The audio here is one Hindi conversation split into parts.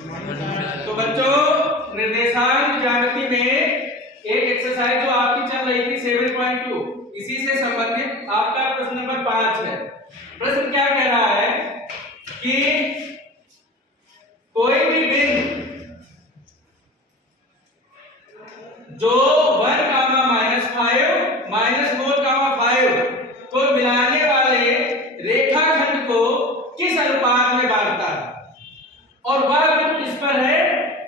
तो बच्चों निर्देशांक ज्यामिति में एक एक्सरसाइज जो आपकी चल रही थी 7.2 इसी से संबंधित आपका प्रश्न नंबर 5 है। प्रश्न क्या कह रहा है कि कोई भी बिंदु जो 1, -5 -4, 5 को मिलाने वाले रेखाखंड को किस अनुपात में बांटता है और वह बिंदु किस पर है,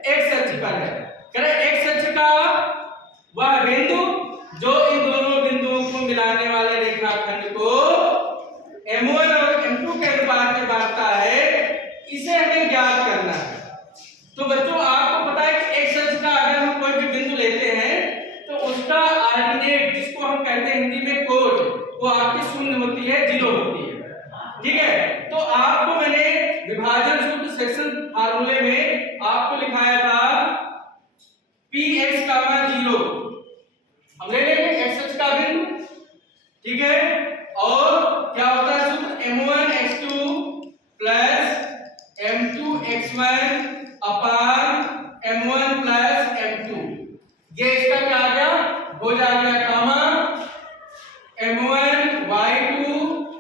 एक्स अक्ष पर है। करें एक्स अक्ष का वह बिंदु जो इन दोनों बिंदुओं को मिलाने वाले रेखाखंड को M1 और M2 के अनुपात में बांटता है, इसे हमें ज्ञात करना है। तो बच्चों आपको पता है कि एक्स अक्ष का अगर हम कोई भी बिंदु लेते हैं तो उसका ऑर्डिनेट जिसको हम कहते हैं हिंदी में कोट, वो आपकी शून्य होती है, 0 होती है। ठीक है, तो आपको मैंने विभाजन सूत्र सेक्शन फार्मूले में आपको लिखाया था px, 0 हम ले लेंगे एक्स अक्ष का बिंदु। ठीक है, और क्या होता है सूत्र m1 x2 plus m2 x1 अपान m1 प्लस m2। ये इसका क्या आ गया, हो जाएगा कामा m1 y2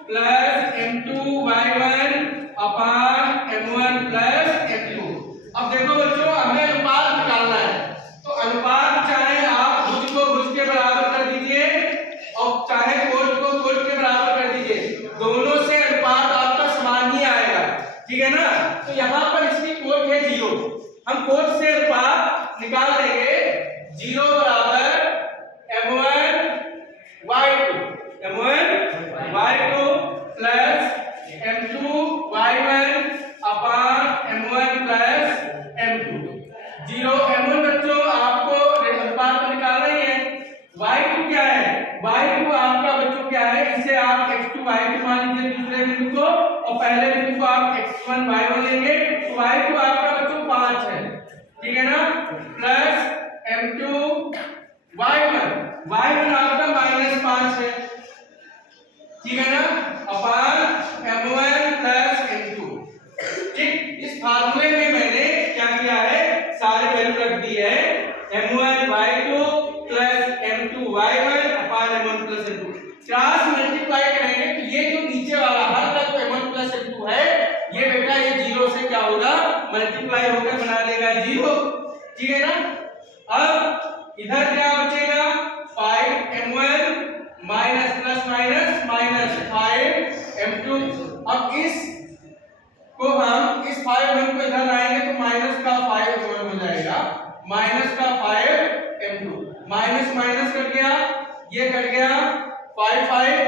plus m2 y1 अपान m1 प्लस m2। अब देखो बच्चों हमें अनुपात निकालना है, तो अनुपात चाहे आप भुज को भुज के बराबर कर दीजिए और चाहे कोट को कोट के बराबर कर दीजिए, दोनों से अनुपात आपका समान ही आएगा। ठीक है ना, तो यहाँ पर इसकी कोट है 0, हम कोट से अनुपात निकाल लेंगे। 0 बराबर m1 y2 plus m2 y1 अपान m1 प्लस m2। 0 m1 बच्चों आपको अनुपात तो निकालना ही है। y2 क्या है, y2 आपका बच्चों क्या है, इसे आप x2 y2 मान लीजिए दूसरे बिंदु को, और पहले बिंदु को आप x1 y1 लेंगे, तो y2 आपका बच्चों 5 है। ठीक है ना, प्लस m2 y1 आपका -5 है। ठीक है ना, अपान m1 प्लस m2। ठीक, इस फार्मूले में मैंने क्या किया है, सारे वैल्यू रख दी है, m1 y2 plus m2 y1 अपान m1 plus m2। Cross multiply करेंगे तो ये जो नीचे वाला हर तक m1 प्लस m2 है, ये बेटा ये 0 से क्या होगा, मल्टीप्लाई होकर बना देगा 0। ठीक है ना, अब इधर क्या बचेगा, 5m1 minus plus minus minus 5m2। अब इस को हम इस 5m को इधर लाएंगे तो माइनस का 5m1 हो जाएगा, माइनस का 5m2, माइनस माइनस कट गया, ये कट गया 5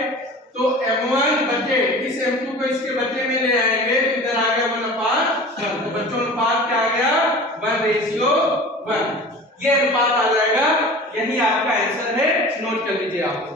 तो m1 बचे, इस m2 को इसके बचे में ले आएंगे तो इधर आ गया 1/1। तो बच्चों अनुपात क्या आ गया, 1:1। ये अनुपात आ जाएगा, यही आपका आंसर है, नोट कर लीजिए आप।